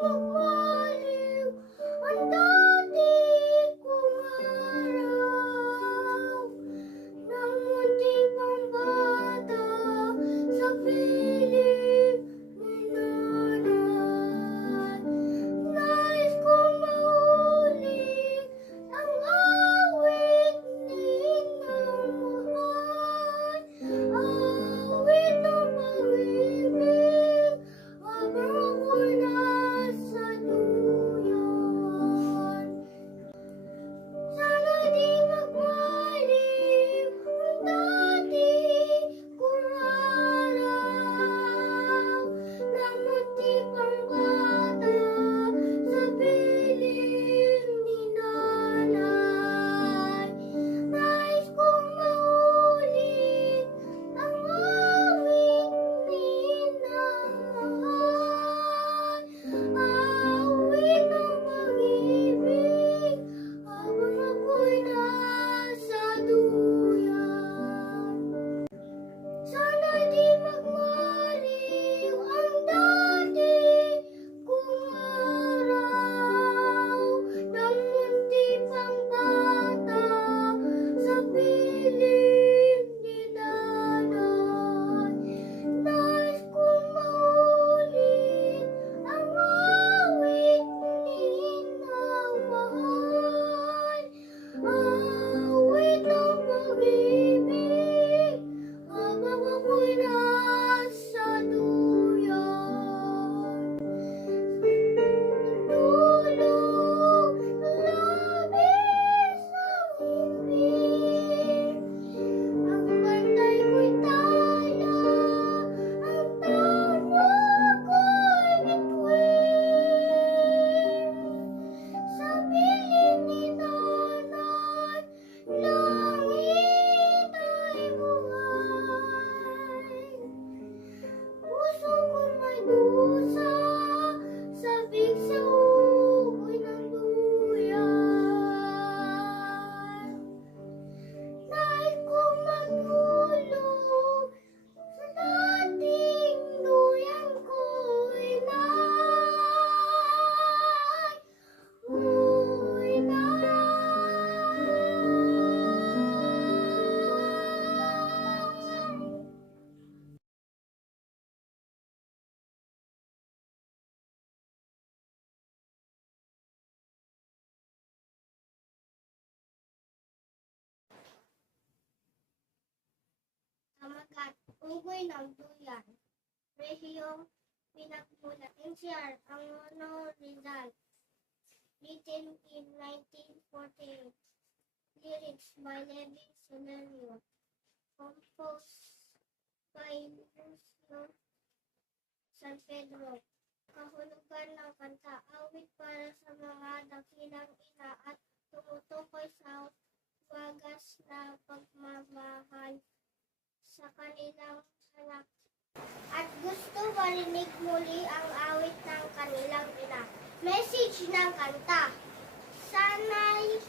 magmaliw ang dati kong araw. Nang munti pang bata sa piling ni nanay. Nais kong maulit ang awit ni Mahal. Awit ng pag-ibig habang ako'y nasa duyan. Sana di magmaliw ang dati kong araw. Nang munti pang bata sa piling ni nanay. Nais kong maulit ang awit ni Mahal. Awit ng pag-ibig habang ako'y nasa duyan. Sana di magmaliw ang dati kong araw. Nang munti pang bata sa piling ni nanay. Nais kong maulit ang awit ni Mahal. Awit ng pag-ibig habang ako'y nasa duyan. Tulog labis ang himig. Ang bantay ko'y tala, ang tawa ko'y bituin. Sa piling ni nanay, langit ay buhay. Puso ko'y may dusa, sabik sa ugoy ng duyan. Nais kong matulog sa dating duyan ko'y nay. Uy, nay. Kamagat, ugoy ng duyan. Rehiyong pinagmulat. NCR, Angono Rizal. Written in 1948. Lyrics by Levi Solerio. Composed by Lucio San Pedro. Kahulugan ng kanta. Awit para sa mga dakilang ina at tumutukoy sa wagas na pagmamahal sa kanilang anak. At gusto marinig muli ang awit ng kanilang ina. Message ng kanta. Sana'y